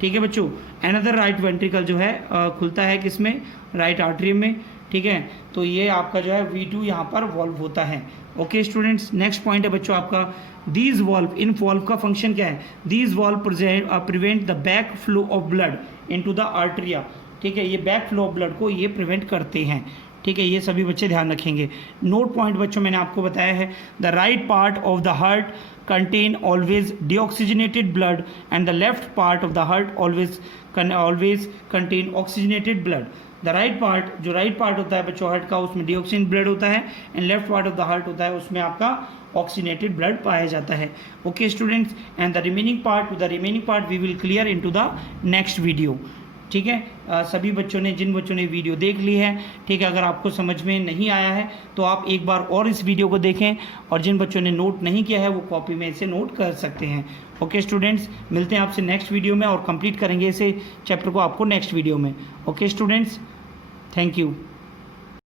ठीक है बच्चों। अनदर राइट वेंट्रिकल जो है खुलता है किसमें, राइट आर्टरियम में, ठीक है। तो ये आपका जो है V2 यहाँ पर वॉल्व होता है। ओके स्टूडेंट्स, नेक्स्ट पॉइंट है बच्चों आपका, दीज वॉल्व, इन वॉल्व का फंक्शन क्या है, these valve prevent the back flow of blood into the atria, ठीक है। ये बैक फ्लो ऑफ ब्लड को ये प्रिवेंट करते हैं, ठीक है। ये सभी बच्चे ध्यान रखेंगे। नोट पॉइंट बच्चों मैंने आपको बताया है, the right part of the heart contain always deoxygenated blood and the left part of the heart always contain oxygenated blood। The right part, जो राइट पार्ट होता है बच्चों हार्ट का, उसमें डिऑक्सीजन ब्लड होता है, and left part of the heart होता है उसमें आपका ऑक्सीजनेटेड ब्लड पाया जाता है। Okay students, and the remaining part we will clear into the next video, ठीक है। सभी बच्चों ने, जिन बच्चों ने वीडियो देख ली है, ठीक है, अगर आपको समझ में नहीं आया है तो आप एक बार और इस वीडियो को देखें, और जिन बच्चों ने नोट नहीं किया है वो कॉपी में इसे नोट कर सकते हैं। ओके स्टूडेंट्स, मिलते हैं आपसे नेक्स्ट वीडियो में और कंप्लीट करेंगे इसे चैप्टर को आपको नेक्स्ट वीडियो में। Okay students, thank you.